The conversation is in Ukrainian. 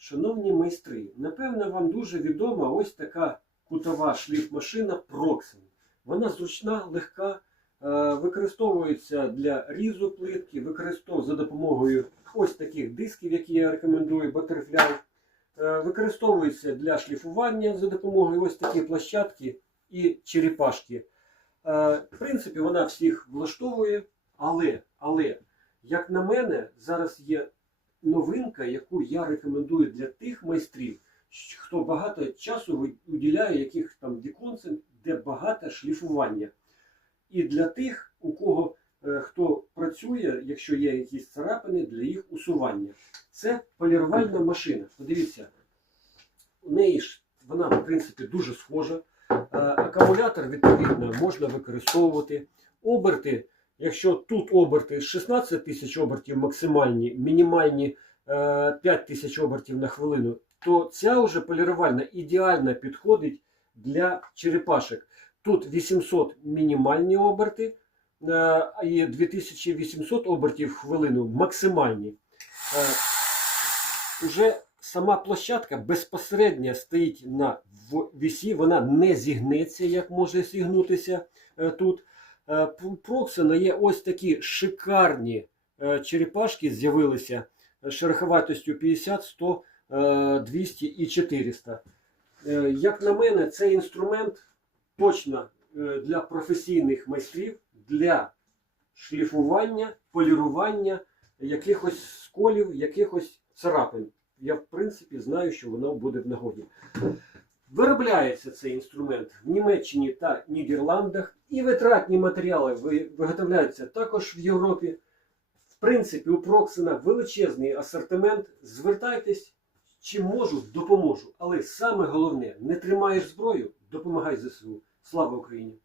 Шановні майстри, напевно, вам дуже відома ось така кутова шліфмашина Proxen. Вона зручна, легка, е, використовується для різу плитки, використовується за допомогою ось таких дисків, які я рекомендую, Butterfly. Е, Використовується для шліфування за допомогою ось такої площадки і черепашки. Е, В принципі, вона всіх влаштовує, але, але, як на мене, зараз є новинка, яку я рекомендую для тих майстрів, хто багато часу уділяє яких там віконцем, де багато шліфування. І для тих, у кого е, хто працює, якщо є якісь царапини, для їх усування. Це полірувальна машина. Подивіться, у неї ж вона, в принципі, дуже схожа. Е, Акумулятор, відповідно, можна використовувати. Оберти, якщо тут оберти 16 тисяч обертів максимальні, мінімальні е, 5 тисяч обертів на хвилину, то ця вже полірувальна ідеально підходить для черепашок. Тут 800 мінімальні оберти е, і 2800 обертів в хвилину максимальні. Е, Уже сама площадка безпосередньо стоїть на вісі, вона не зігнеться, як може зігнутися е, тут. Е, У Проксена є ось такі шикарні е, черепашки, з'явилися шероховатостю 50, 100, е, 200 і 400. Е, Як на мене, цей інструмент точно для професійних майстрів, для шліфування, полірування якихось сколів, якихось царапин. Я, в принципі, знаю, що воно буде в нагоді. Виробляється цей інструмент в Німеччині та Нідерландах, і витратні матеріали виготовляються також в Європі. В принципі, у Проксина величезний асортимент. Звертайтесь, чи можу, допоможу. Але саме головне, не тримаєш зброю, допомагай ЗСУ. Слава Україні!